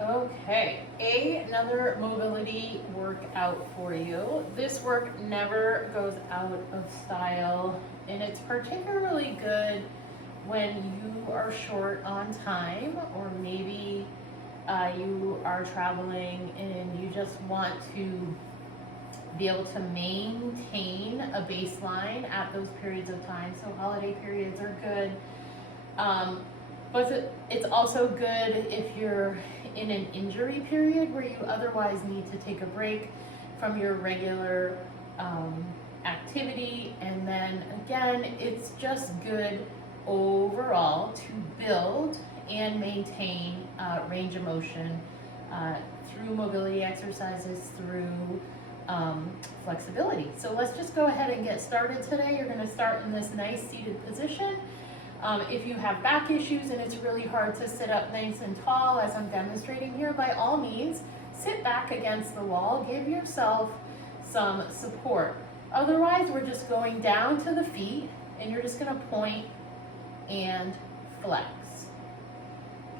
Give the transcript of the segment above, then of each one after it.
Okay, another mobility workout for you. This work never goes out of style, and it's particularly good when you are short on time, or maybe you are traveling and you just want to be able to maintain a baseline at those periods of time. So holiday periods are good. But it's also good if you're in an injury period where you otherwise need to take a break from your regular activity. And then again, it's just good overall to build and maintain range of motion through mobility exercises, through flexibility. So let's just go ahead and get started today. You're going to start in this nice seated position. If you have back issues and it's really hard to sit up nice and tall as I'm demonstrating here, by all means, sit back against the wall, give yourself some support. Otherwise, we're just going down to the feet and you're just gonna point and flex.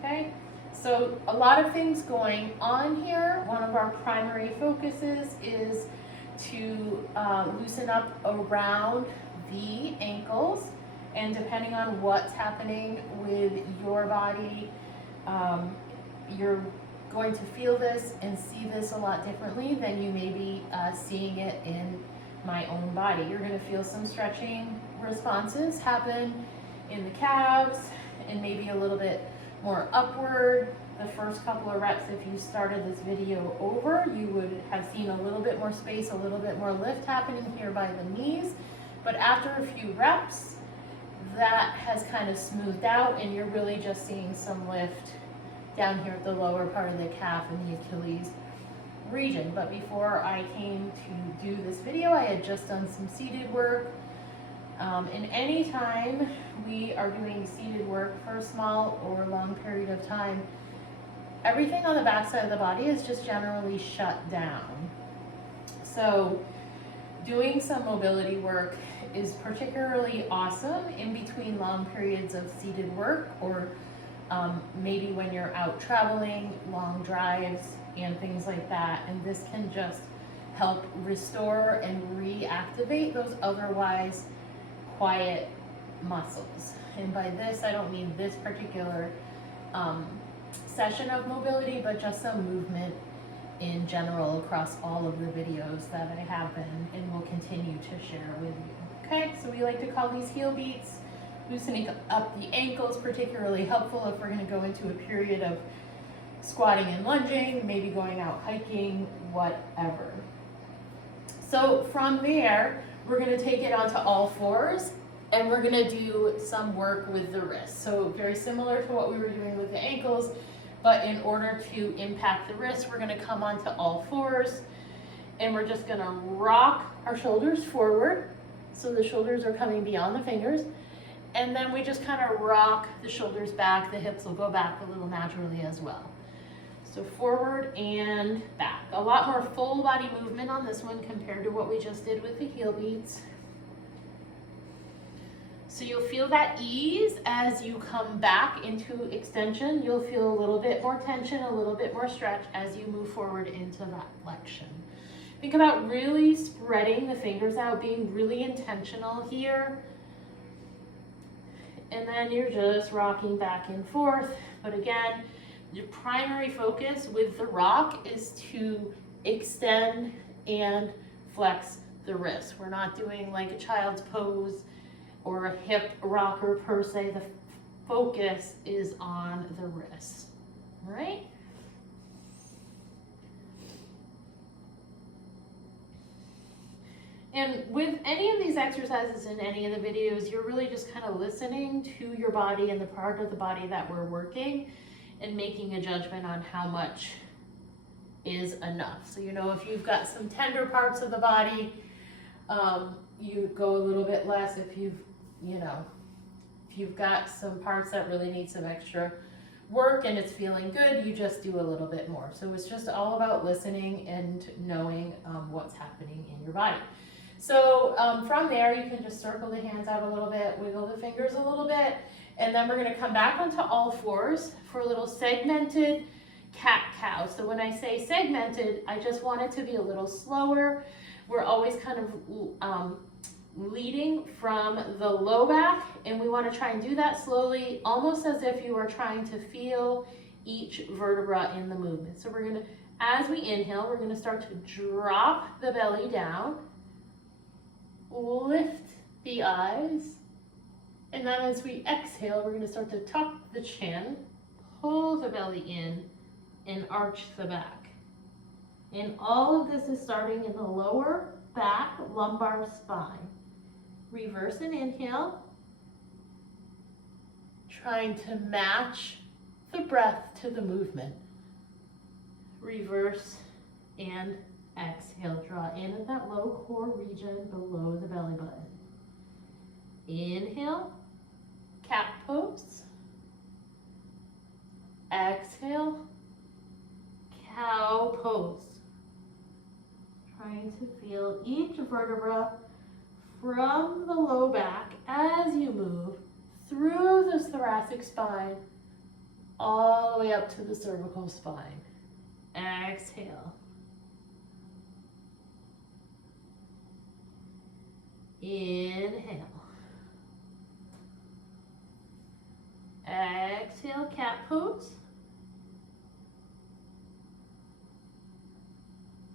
Okay, so a lot of things going on here. One of our primary focuses is to loosen up around the ankles. And depending on what's happening with your body, you're going to feel this and see this a lot differently than you may be seeing it in my own body. You're going to feel some stretching responses happen in the calves and maybe a little bit more upward. The first couple of reps, if you started this video over, you would have seen a little bit more space, a little bit more lift happening here by the knees. But after a few reps, that has kind of smoothed out and you're really just seeing some lift down here at the lower part of the calf and the Achilles region. But before I came to do this video, I had just done some seated work. And anytime we are doing seated work for a small or long period of time, everything on the back side of the body is just generally shut down. So doing some mobility work is particularly awesome in between long periods of seated work, or maybe when you're out traveling, long drives and things like that. And this can just help restore and reactivate those otherwise quiet muscles. And by this, I don't mean this particular session of mobility, but just some movement in general across all of the videos that I have been and will continue to share with you. Okay, so we like to call these heel beats. Loosening up the ankles, particularly helpful if we're going to go into a period of squatting and lunging, maybe going out hiking, whatever. So from there, we're going to take it onto all fours and we're going to do some work with the wrists. So very similar to what we were doing with the ankles, but in order to impact the wrists, we're going to come onto all fours and we're just going to rock our shoulders forward. So the shoulders are coming beyond the fingers. And then we just kind of rock the shoulders back. The hips will go back a little naturally as well. So forward and back. A lot more full body movement on this one compared to what we just did with the heel beats. So you'll feel that ease as you come back into extension. You'll feel a little bit more tension, a little bit more stretch as you move forward into that flexion. Think about really spreading the fingers out, being really intentional here. And then you're just rocking back and forth. But again, your primary focus with the rock is to extend and flex the wrists. We're not doing like a child's pose or a hip rocker per se. The focus is on the wrists, all right? And with any of these exercises in any of the videos, you're really just kind of listening to your body and the part of the body that we're working and making a judgment on how much is enough. So, you know, if you've got some tender parts of the body, you go a little bit less. If you've got some parts that really need some extra work and it's feeling good, you just do a little bit more. So it's just all about listening and knowing what's happening in your body. So from there, you can just circle the hands out a little bit, wiggle the fingers a little bit, and then we're going to come back onto all fours for a little segmented cat-cow. So when I say segmented, I just want it to be a little slower. We're always kind of leading from the low back, and we want to try and do that slowly, almost as if you are trying to feel each vertebra in the movement. So we're going to, as we inhale, we're going to start to drop the belly down, lift the eyes, and then as we exhale, we're going to start to tuck the chin, pull the belly in, and arch the back. And all of this is starting in the lower back lumbar spine. Reverse and inhale, trying to match the breath to the movement. Reverse and exhale, draw in at that low core region below the belly button. Inhale, cat pose. Exhale, cow pose. Trying to feel each vertebra from the low back as you move through the thoracic spine all the way up to the cervical spine. Exhale. Inhale. Exhale, cat pose.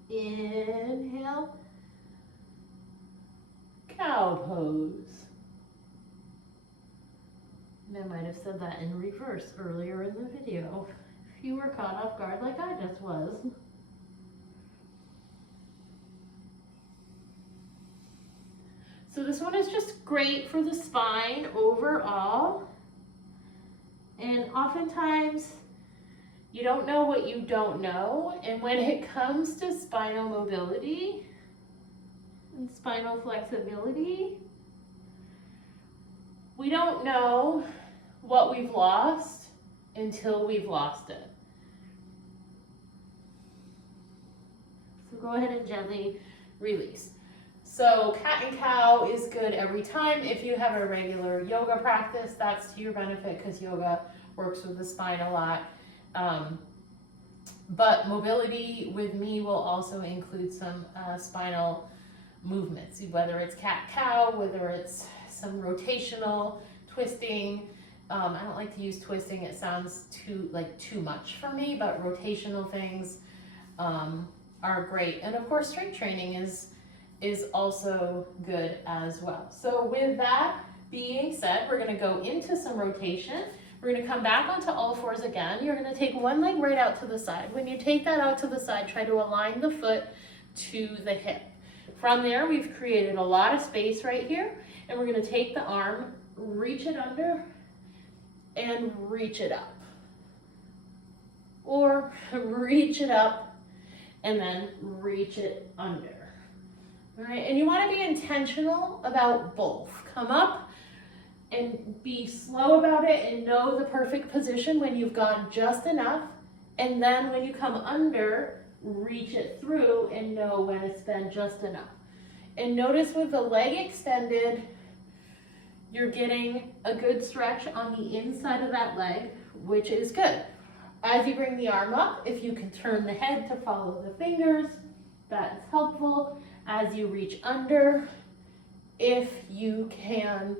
Inhale, cow pose. And I might have said that in reverse earlier in the video, if you were caught off guard like I just was. So this one is just great for the spine overall. And oftentimes, you don't know what you don't know, and when it comes to spinal mobility and spinal flexibility, we don't know what we've lost until we've lost it. So go ahead and gently release. So cat and cow is good every time. If you have a regular yoga practice, that's to your benefit because yoga works with the spine a lot. But mobility with me will also include some spinal movements, whether it's cat-cow, whether it's some rotational twisting. I don't like to use twisting, it sounds too much for me, but rotational things are great. And of course, strength training is also good as well. So with that being said, we're going to go into some rotation. We're going to come back onto all fours again. You're going to take one leg right out to the side. When you take that out to the side, try to align the foot to the hip. From there, we've created a lot of space right here, and we're going to take the arm, reach it under, and reach it up. Or reach it up, and then reach it under. All right, and you want to be intentional about both. Come up and be slow about it and know the perfect position when you've gone just enough. And then when you come under, reach it through and know when it's been just enough. And notice with the leg extended, you're getting a good stretch on the inside of that leg, which is good. As you bring the arm up, if you can turn the head to follow the fingers, that's helpful. As you reach under, if you can,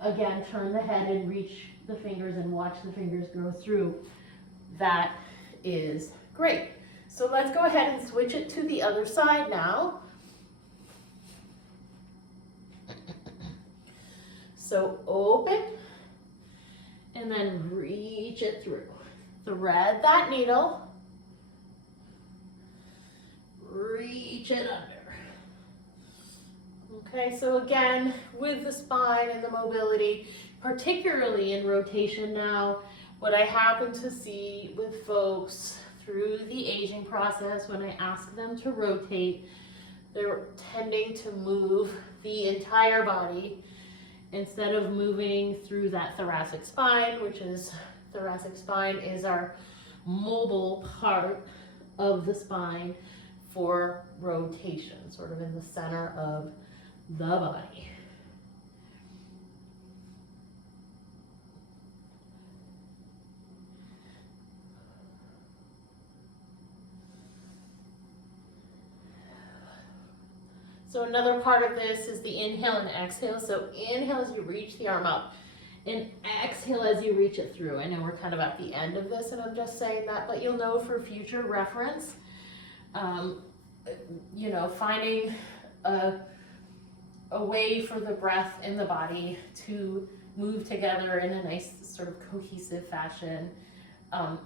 again, turn the head and reach the fingers and watch the fingers go through, that is great. So let's go ahead and switch it to the other side now. So open, and then reach it through. Thread that needle. Reach it under. Okay, so again, with the spine and the mobility, particularly in rotation now, what I happen to see with folks through the aging process, when I ask them to rotate, they're tending to move the entire body instead of moving through that thoracic spine, which is, thoracic spine is our mobile part of the spine for rotation, sort of in the center of the body. So another part of this is the inhale and exhale. So inhale as you reach the arm up, and exhale as you reach it through. I know we're kind of at the end of this and I'm just saying that, but you'll know for future reference, you know, finding a way for the breath in the body to move together in a nice sort of cohesive fashion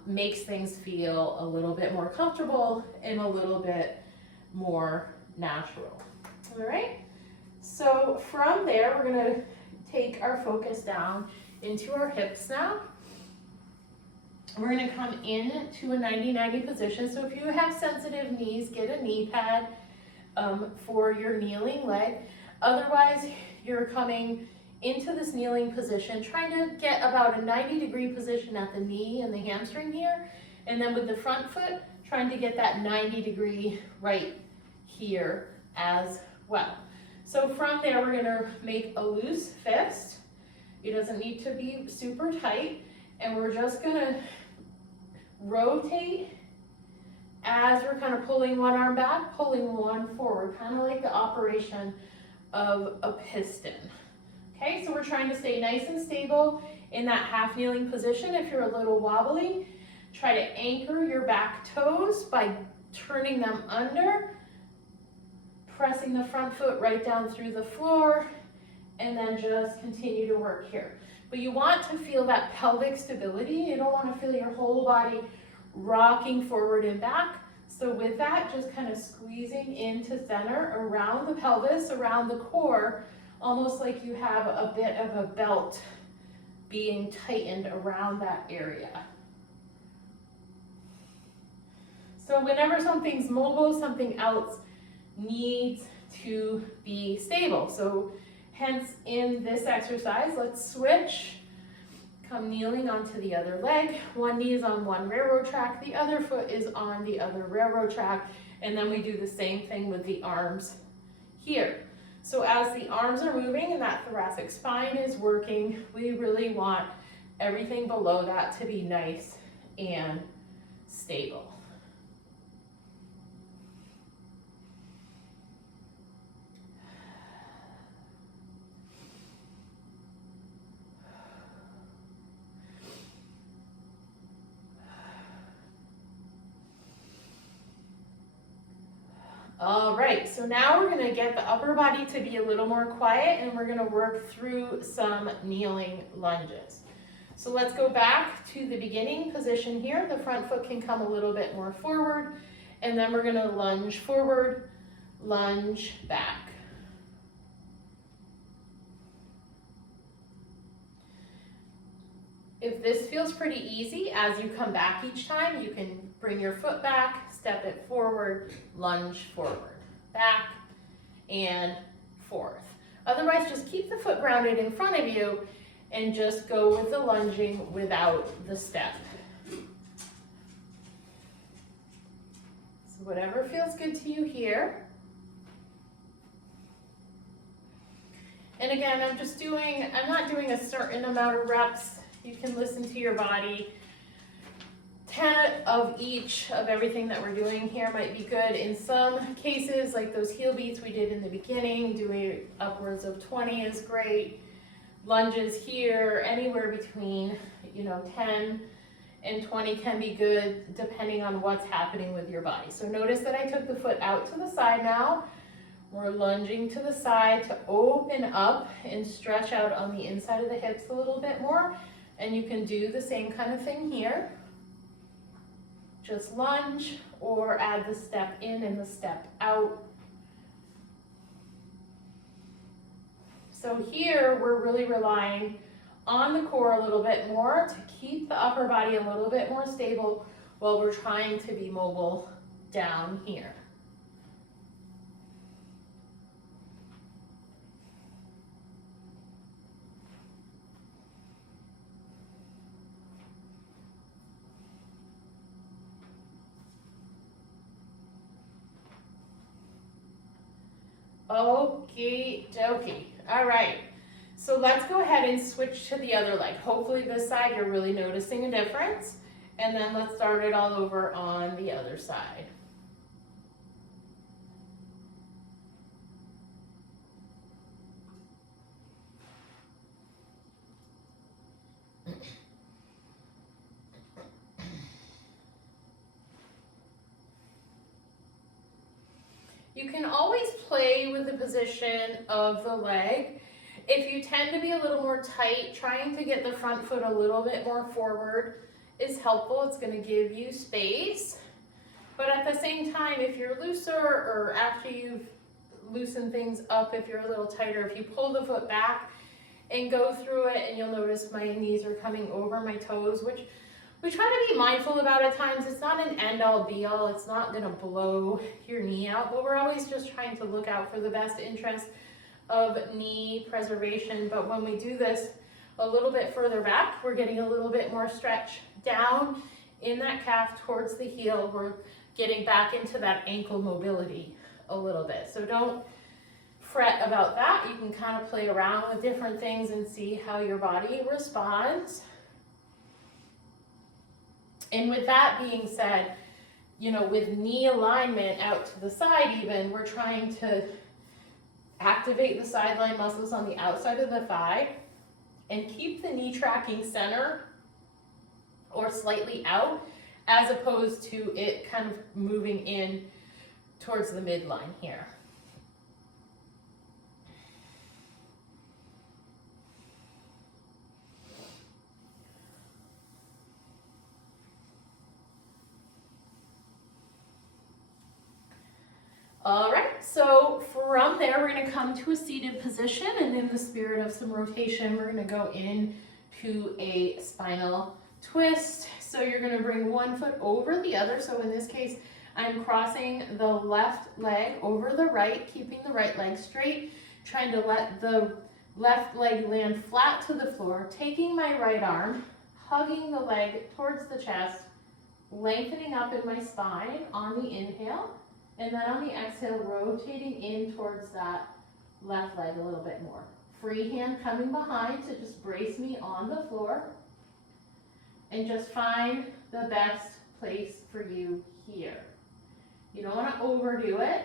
makes things feel a little bit more comfortable and a little bit more natural. All right, so from there, we're gonna take our focus down into our hips now. We're gonna come in to a 90-90 position. So if you have sensitive knees, get a knee pad for your kneeling leg. Otherwise, you're coming into this kneeling position, trying to get about a 90-degree position at the knee and the hamstring here. And then with the front foot, trying to get that 90-degree right here as well. So from there, we're gonna make a loose fist. It doesn't need to be super tight. And we're just gonna rotate as we're kind of pulling one arm back, pulling one forward, kind of like the operation of a piston. Okay, so we're trying to stay nice and stable in that half kneeling position. If you're a little wobbly, try to anchor your back toes by turning them under, pressing the front foot right down through the floor, and then just continue to work here. But you want to feel that pelvic stability. You don't want to feel your whole body rocking forward and back. So with that, just kind of squeezing into center around the pelvis, around the core, almost like you have a bit of a belt being tightened around that area. So whenever something's mobile, something else needs to be stable. So hence in this exercise, let's switch. Come kneeling onto the other leg. One knee is on one railroad track, the other foot is on the other railroad track, and then we do the same thing with the arms here. So as the arms are moving and that thoracic spine is working, we really want everything below that to be nice and stable. All right, so now we're gonna get the upper body to be a little more quiet and we're gonna work through some kneeling lunges. So let's go back to the beginning position here. The front foot can come a little bit more forward, and then we're gonna lunge forward, lunge back. If this feels pretty easy, as you come back each time, you can bring your foot back, step it forward, lunge forward, back, and forth. Otherwise, just keep the foot grounded in front of you and just go with the lunging without the step. So whatever feels good to you here. And again, I'm not doing a certain amount of reps. You can listen to your body. 10 of each of everything that we're doing here might be good. In some cases, like those heel beats we did in the beginning, doing upwards of 20 is great. Lunges here, anywhere between 10 and 20 can be good depending on what's happening with your body. So notice that I took the foot out to the side now. We're lunging to the side to open up and stretch out on the inside of the hips a little bit more. And you can do the same kind of thing here. Just lunge or add the step in and the step out. So here we're really relying on the core a little bit more to keep the upper body a little bit more stable while we're trying to be mobile down here. Okie dokie. All right. So let's go ahead and switch to the other leg. Hopefully this side you're really noticing a difference. And then let's start it all over on the other side. You can always play with the position of the leg. If you tend to be a little more tight, trying to get the front foot a little bit more forward is helpful. It's going to give you space. But at the same time, if you're looser, or after you've loosened things up, if you're a little tighter, if you pull the foot back and go through it, and you'll notice my knees are coming over my toes, which we try to be mindful about at times. It's not an end-all be-all. It's not going to blow your knee out, but we're always just trying to look out for the best interest of knee preservation. But when we do this a little bit further back, we're getting a little bit more stretch down in that calf towards the heel. We're getting back into that ankle mobility a little bit. So don't fret about that. You can kind of play around with different things and see how your body responds. And with that being said, you know, with knee alignment out to the side even, we're trying to activate the sideline muscles on the outside of the thigh and keep the knee tracking center or slightly out, as opposed to it kind of moving in towards the midline here. All right, so from there, we're gonna come to a seated position, and in the spirit of some rotation, we're gonna go into a spinal twist. So you're gonna bring one foot over the other. So in this case, I'm crossing the left leg over the right, keeping the right leg straight, trying to let the left leg land flat to the floor, taking my right arm, hugging the leg towards the chest, lengthening up in my spine on the inhale, and then on the exhale, rotating in towards that left leg a little bit more. Free hand coming behind to just brace me on the floor. And just find the best place for you here. You don't want to overdo it.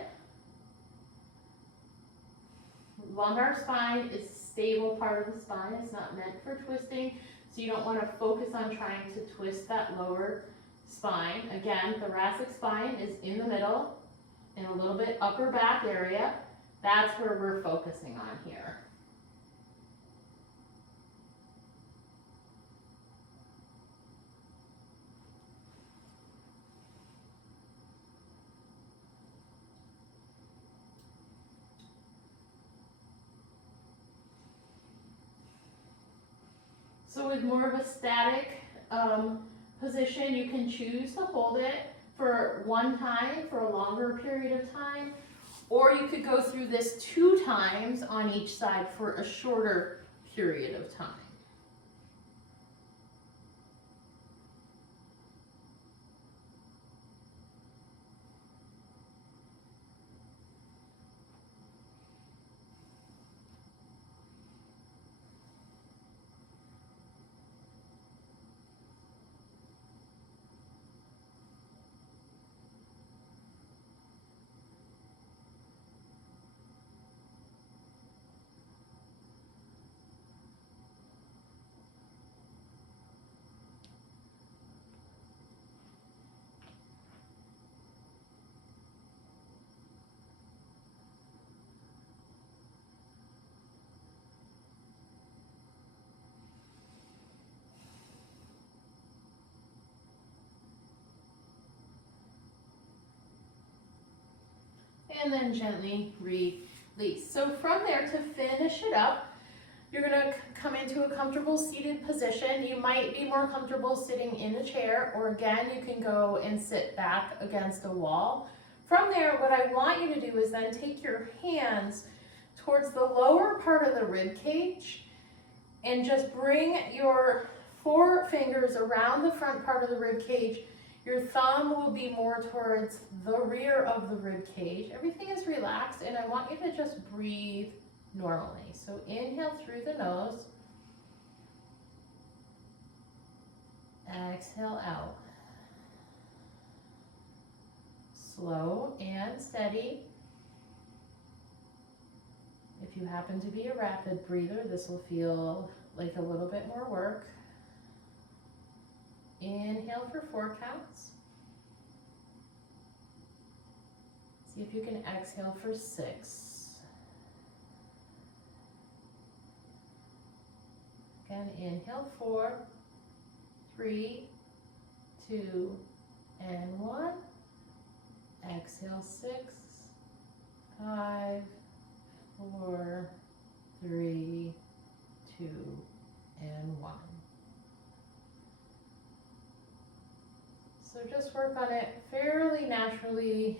Lumbar spine is a stable part of the spine. It's not meant for twisting, so you don't want to focus on trying to twist that lower spine. Again, thoracic spine is in the middle and a little bit upper back area. That's where we're focusing on here. So with more of a static position, you can choose to hold it for one time for a longer period of time, or you could go through this 2 times on each side for a shorter period of time. And then gently release. So from there, to finish it up, you're gonna come into a comfortable seated position. You might be more comfortable sitting in a chair, or again, you can go and sit back against a wall. From there, what I want you to do is then take your hands towards the lower part of the rib cage and just bring your 4 fingers around the front part of the rib cage. Your thumb will be more towards the rear of the rib cage. Everything is relaxed, and I want you to just breathe normally. So inhale through the nose. Exhale out. Slow and steady. If you happen to be a rapid breather, this will feel like a little bit more work. Inhale for 4 counts. See if you can exhale for 6. Again, inhale 4, 3, 2, and 1. Exhale 6, 5, 4, 3, 2, and 1. So just work on it fairly naturally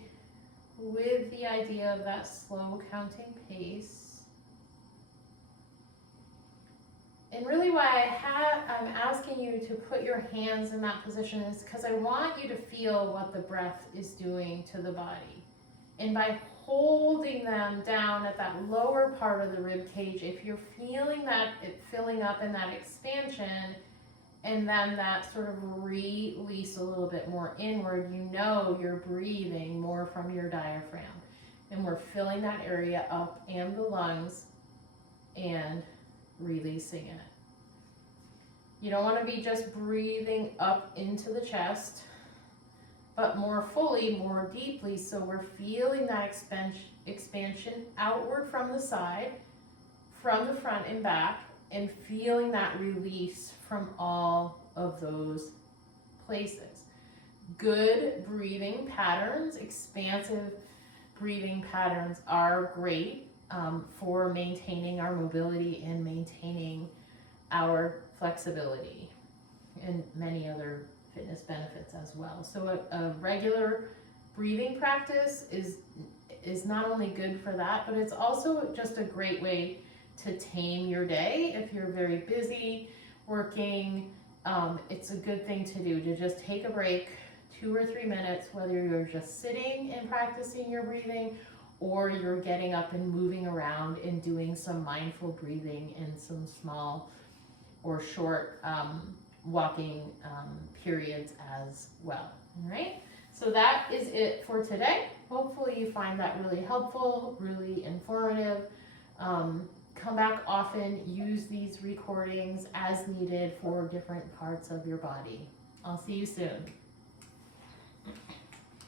with the idea of that slow counting pace. And really why I'm asking you to put your hands in that position is because I want you to feel what the breath is doing to the body. And by holding them down at that lower part of the rib cage, if you're feeling that it filling up in that expansion, and then that sort of release a little bit more inward, you know you're breathing more from your diaphragm. And we're filling that area up and the lungs and releasing it. You don't want to be just breathing up into the chest, but more fully, more deeply, so we're feeling that expansion outward from the side, from the front and back, and feeling that release from all of those places. Good breathing patterns, expansive breathing patterns are great for maintaining our mobility and maintaining our flexibility and many other fitness benefits as well. So a regular breathing practice is not only good for that, but it's also just a great way to tame your day. If you're very busy working, it's a good thing to do, to just take a break, 2 or 3 minutes, whether you're just sitting and practicing your breathing or you're getting up and moving around and doing some mindful breathing in some small or short walking periods as well. All right, so that is it for today. Hopefully you find that really helpful, really informative. Come back often, use these recordings as needed for different parts of your body. I'll see you soon.